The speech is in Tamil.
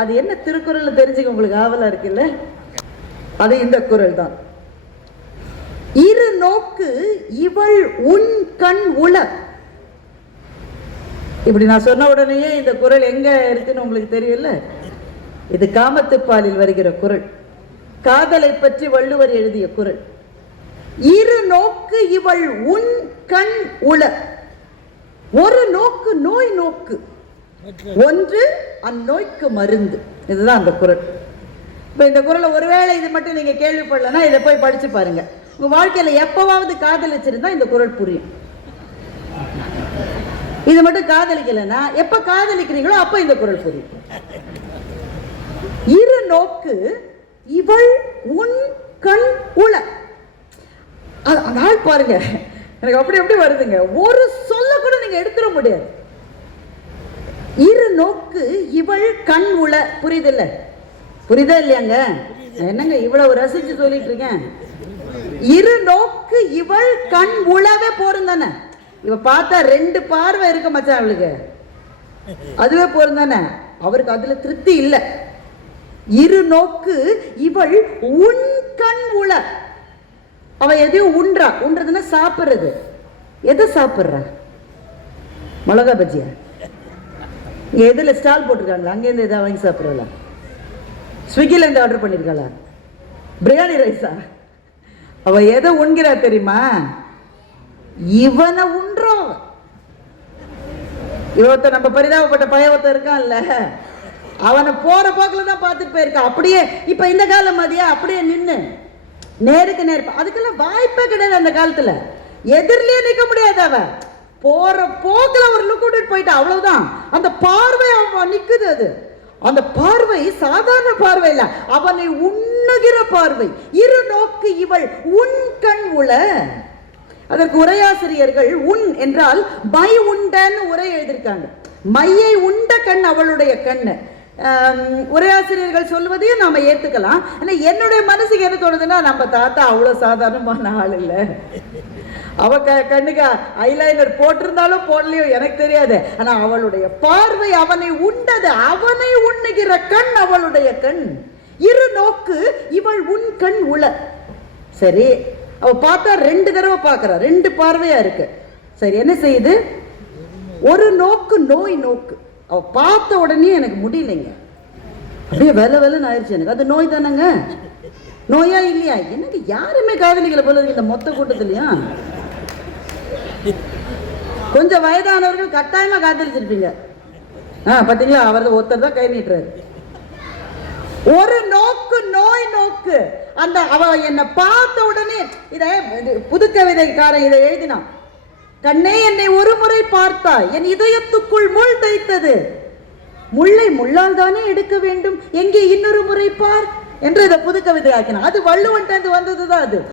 அது என்ன திருக்குறள் தெரிஞ்சுக்க உங்களுக்கு ஆவலா இருக்குல்ல? அது இந்த குறள் தான் இரு நோக்கு இவள் உன் கண் உள. இப்படி நான் சொன்ன உடனேயே இந்த குறள் எங்க இருக்குன்னு உங்களுக்கு தெரியல இது காமத்துப்பாலில் வருகிற குறள். காதலை பற்றி வள்ளுவர் எழுதிய குறள். இரு நோக்கு இவள் உன் கண் உள. ஒரு நோக்கு நோய் நோக்கு. ஒன்று அந்நோய்க்கு மருந்து. இதுதான் அந்த குறள் இப்போ இந்த குறளை ஒருவேளை இது மட்டும் நீங்க கேள்விப்படலன்னா இதை போய் படிச்சு பாருங்க. உங்கள் வாழ்க்கையில எப்பவாவது காதலிச்சிருந்தா இந்த குரல் புரியும். இது மட்டும் காதலிக்கலைன்னா எப்போ காதலிக்கிறீங்களோ அப்போ இந்த குறள் புரியும். இரு நோக்கு இவள் உன் கண் உள. அதாவது பாருங்க. எனக்கு அப்படி எப்படி வருதுங்க. ஒரு சொல்ல கூட நீங்க எடுத்துட முடியாது. இரு நோக்கு இவள் கண் உள. புரியுதில்ல? புரியுதா இல்லையாங்க? என்னங்க இவ்வளவு ரசிச்சு சொல்லிட்டு இருக்கேன்? இரு நோக்கு இவள் கண் உளவே போரும் தானே? இவ பார்த்தா ரெண்டு பார்வை இருக்க மச்சான் அவளுக்கு. அதுவே போரும் தானே? அவருக்கு அதுல திருப்தி இல்லை. இரு நோக்கு இவள் உன் கண் உள. அவ எதையும் உண்றா உண்றதுன்னா சாப்பிடுறது. எதை சாப்பிடுறா? மிளகா பஜ்ஜியா? இங்கே எதில் ஸ்டால் போட்டிருக்காங்களா? அங்கேருந்து எதாவது வாங்கி சாப்பிட்றல ஸ்விக்கிலேருந்து ஆர்டர் பண்ணியிருக்காளா பிரியாணி ரைஸா அவ எதை உண்கிறா தெரியுமா? இவனை உண்றோம் இவத்த நம்ம பரிதாபப்பட்ட பையன் ஒருத்தன் இருக்கான்ல. அவனை போற போக்கில் தான் பார்த்துட்டு போயிருக்கான் அப்படியே இப்போ இந்த காலம் மாதிரியா? அப்படியே நின்று நேருக்கு நேர் அதுக்கெல்லாம் வாய்ப்பே கிடையாது அந்த காலத்தில். எதிரிலே நிற்க முடியாது அவன். போற போக்கில் ஒரு லுக் விட்டுட்டு போயிட்டா அவ்வளவுதான். அந்த பார்வை அவன் நிற்குது அது. அந்த பார்வை சாதாரண பார்வை இல்ல. அவனை உண்ணுகிற பார்வை. இரு நோக்கு இவள் உன் கண் உள. அதற்கு உரையாசிரியர்கள் உன் என்றால் மை உண்டன்னு உரை எழுதியிருக்காங்க. மையை உண்ட கண் அவளுடைய கண் உரையாசிரியர்கள் சொல்வதையும் நாம ஏத்துக்கலாம். ஆனால் என்னுடைய மனசுக்கு என்ன தோணுதுன்னா நம்ம தாத்தா அவ்வளவு சாதாரணமான ஆள் இல்லை. அவ க கண்ணுக்கா ஐலைனர் போட்டிருந்தாலும் போடலையோ எனக்கு தெரியாது. ஆனா அவளுடைய பார்வை அவனை உண்டது. அவனை உண்ணுகிற கண் அவளுடைய கண். இரு நோக்கு இவள் உன் கண் உள. சரி அவ பார்த்தா ரெண்டு தடவை பார்க்குறா. ரெண்டு பார்வையா இருக்கு. சரி என்ன செய்யுது? ஒரு நோக்கு நோய் நோக்கு. அவ பார்த்த உடனே எனக்கு முடியலைங்க. அப்படியே வெல வெலன்னு ஆயிடுச்சு எனக்கு. அது நோய் தானேங்க. நோயா இல்லையா? எனக்கு யாருமே காதலிக்கல போல இருக்கு இந்த மொத்த கூட்டத்துலையா கொஞ்சம் வயதானவர்கள் கட்டாயமா காதலிச்சிருப்பீங்க. ஆ பார்த்தீங்களா அவர் ஒருத்தர் தான் கை நீட்டுறாரு. ஒரு நோக்கு நோய் நோக்கு. அந்த அவ என்னை பார்த்த உடனே இதை இது புது கவிதைக்காரன் இதை எழுதினான். கண்ணே என்னை ஒரு முறை பார்த்தாய். என் இதயத்துக்குள் முள் தைத்தது. முள்ளை முள்ளால் தானே எடுக்க வேண்டும்? எங்கே இன்னொரு முறை பார்? என்று இதை புது கவிதை ஆக்கினான் அது வள்ளுவன் வந்ததுதான் அது.